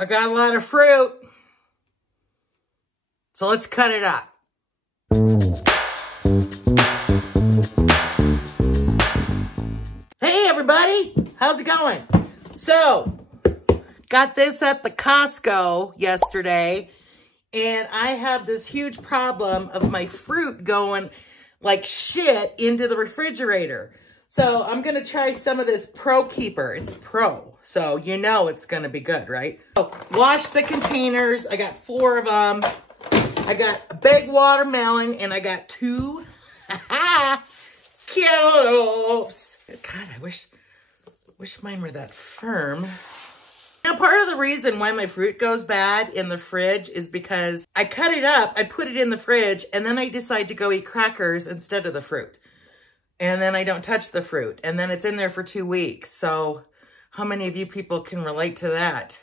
I got a lot of fruit. So let's cut it up. Hey everybody, how's it going? So, got this at the Costco yesterday, and I have this huge problem of my fruit going like shit into the refrigerator. So I'm gonna try some of this Pro Keeper. It's Pro, so you know it's gonna be good, right? So, wash the containers. I got 4 of them. I got a big watermelon, and I got 2 cantaloupes. God, I wish mine were that firm. Now, part of the reason why my fruit goes bad in the fridge is because I cut it up, I put it in the fridge, and then I decide to go eat crackers instead of the fruit. And then I don't touch the fruit, and then it's in there for 2 weeks. So how many of you people can relate to that?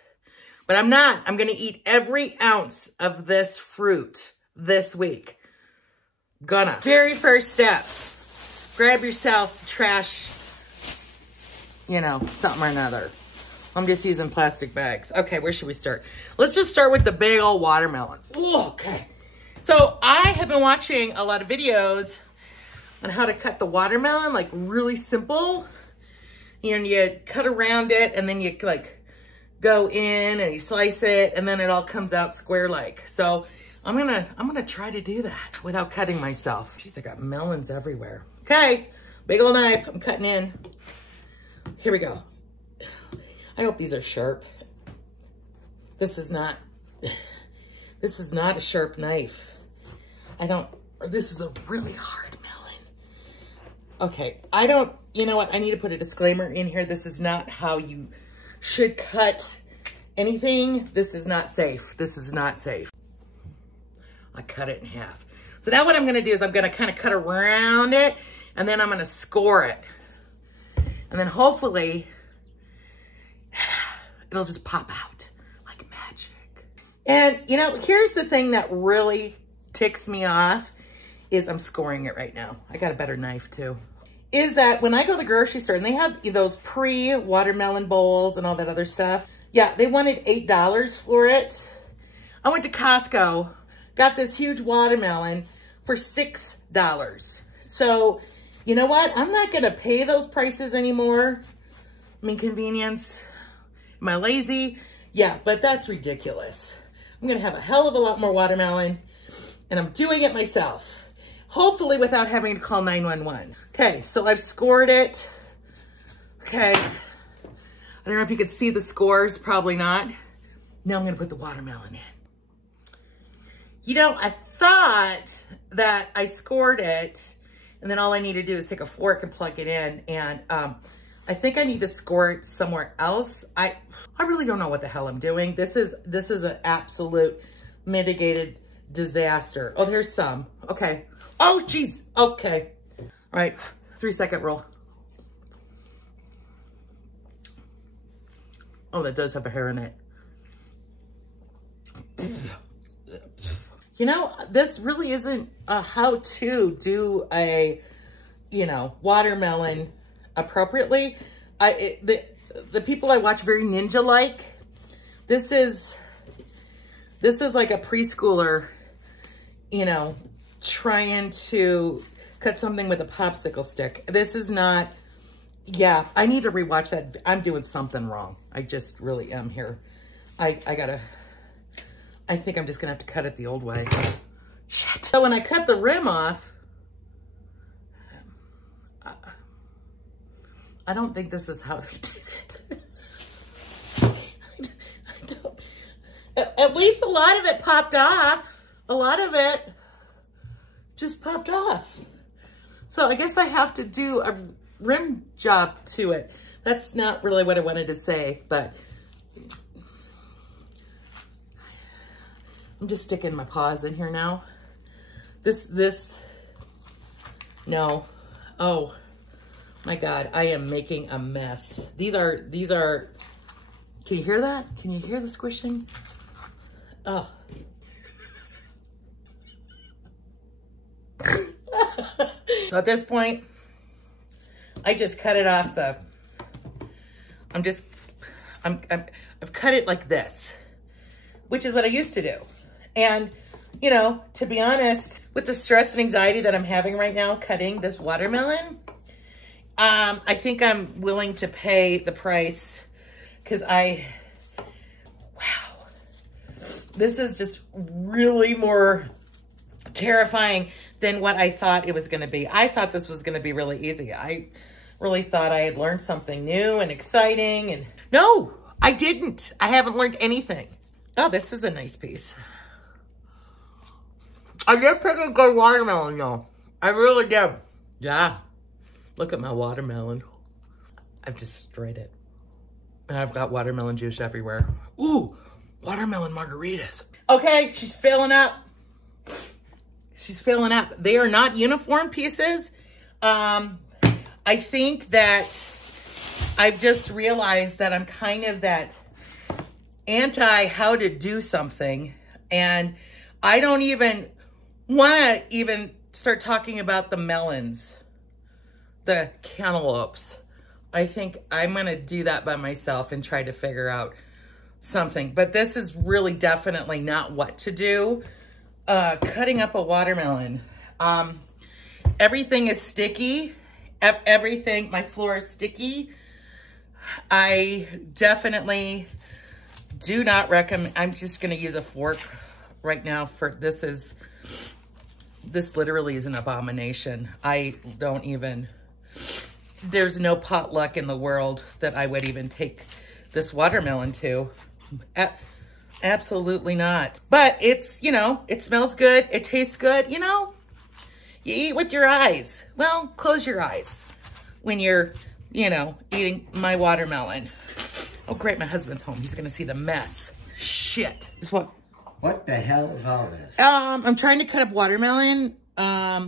But I'm not. I'm going to eat every ounce of this fruit this week. Gonna. Very first step, grab yourself trash, you know, something or another. I'm just using plastic bags. Okay, where should we start? Let's just start with the big old watermelon. Ooh, okay. So I have been watching a lot of videos on how to cut the watermelon, like really simple. You know, you cut around it and then you like go in and you slice it and then it all comes out square-like. So I'm gonna try to do that without cutting myself. Jeez, I got melons everywhere. Okay, big old knife, I'm cutting in. Here we go. I hope these are sharp. This is not a sharp knife. This is a really hard melon. Okay, you know what? I need to put a disclaimer in here. This is not how you should cut anything. This is not safe. This is not safe. I cut it in half. So now what I'm gonna do is I'm gonna kind of cut around it and then I'm gonna score it. And then hopefully it'll just pop out like magic. And you know, here's the thing that really ticks me off is I'm scoring it right now. I got a better knife too. Is that when I go to the grocery store and they have those pre-watermelon bowls and all that other stuff. Yeah, they wanted $8 for it. I went to Costco, got this huge watermelon for $6. So, you know what? I'm not gonna pay those prices anymore. I mean, convenience. Am I lazy? Yeah, but that's ridiculous. I'm gonna have a hell of a lot more watermelon and I'm doing it myself. Hopefully without having to call 911. Okay, so I've scored it. Okay. I don't know if you could see the scores, probably not. Now I'm gonna put the watermelon in. You know, I thought that I scored it and then all I need to do is take a fork and plug it in. And I think I need to score it somewhere else. I really don't know what the hell I'm doing. This is an absolute mitigated disaster. Oh, there's some. Okay. Oh, geez. Okay. All right. 3-second rule. Oh, that does have a hair in it. You know, this really isn't a how to do a, you know, watermelon appropriately. The people I watch very ninja-like. This is like a preschooler, you know, trying to cut something with a popsicle stick. This is not, yeah, I need to rewatch that. I'm doing something wrong. I just really am here. I think I'm just gonna have to cut it the old way. Shit. So when I cut the rim off, I don't think this is how they did it. I don't. At least a lot of it popped off. A lot of it just popped off. So I guess I have to do a rim job to it. That's not really what I wanted to say, but I'm just sticking my paws in here now. No. Oh my God, I am making a mess. These are, can you hear that? Can you hear the squishing? Oh. So at this point, I just cut it off I've cut it like this. which is what I used to do. And, you know, to be honest, with the stress and anxiety that I'm having right now cutting this watermelon, I think I'm willing to pay the price because wow, this is just really more terrifying than what I thought it was going to be. I thought this was going to be really easy. I really thought I had learned something new and exciting, and no, I didn't. I haven't learned anything. Oh, this is a nice piece. I did pick a good watermelon though. I really did. Yeah. Look at my watermelon. I've destroyed it. And I've got watermelon juice everywhere. Ooh, watermelon margaritas. Okay, she's filling up. She's filling up. They are not uniform pieces. I think that I've just realized that I'm kind of that anti how to do something. And I don't even want to start talking about the melons, the cantaloupes. I think I'm going to do that by myself and try to figure out something. But this is really definitely not what to do. Cutting up a watermelon. Everything is sticky. Everything, my floor is sticky. I definitely do not recommend. I'm just going to use a fork right now for this. This literally is an abomination. I don't even, there's no potluck in the world that I would even take this watermelon to. Absolutely not. But it's, you know, it smells good. It tastes good. You know, you eat with your eyes. Well, close your eyes when you're, you know, eating my watermelon. Oh, great. My husband's home. He's going to see the mess. Shit. What the hell is all this? I'm trying to cut up watermelon.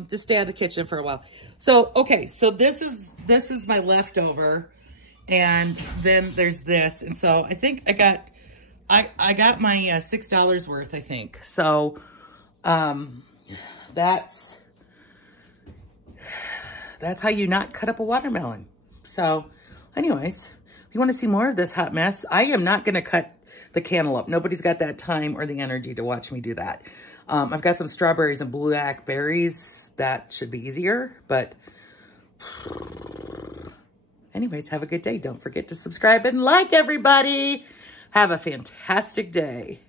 Just stay out of the kitchen for a while. So, okay. So this is my leftover. And then there's this. And so I think I got my $6 worth, I think. So, that's how you not cut up a watermelon. So, anyways, if you want to see more of this hot mess, I am not going to cut the cantaloupe. Nobody's got that time or the energy to watch me do that. I've got some strawberries and blackberries. That should be easier, but anyways, have a good day. Don't forget to subscribe and like, everybody. Have a fantastic day.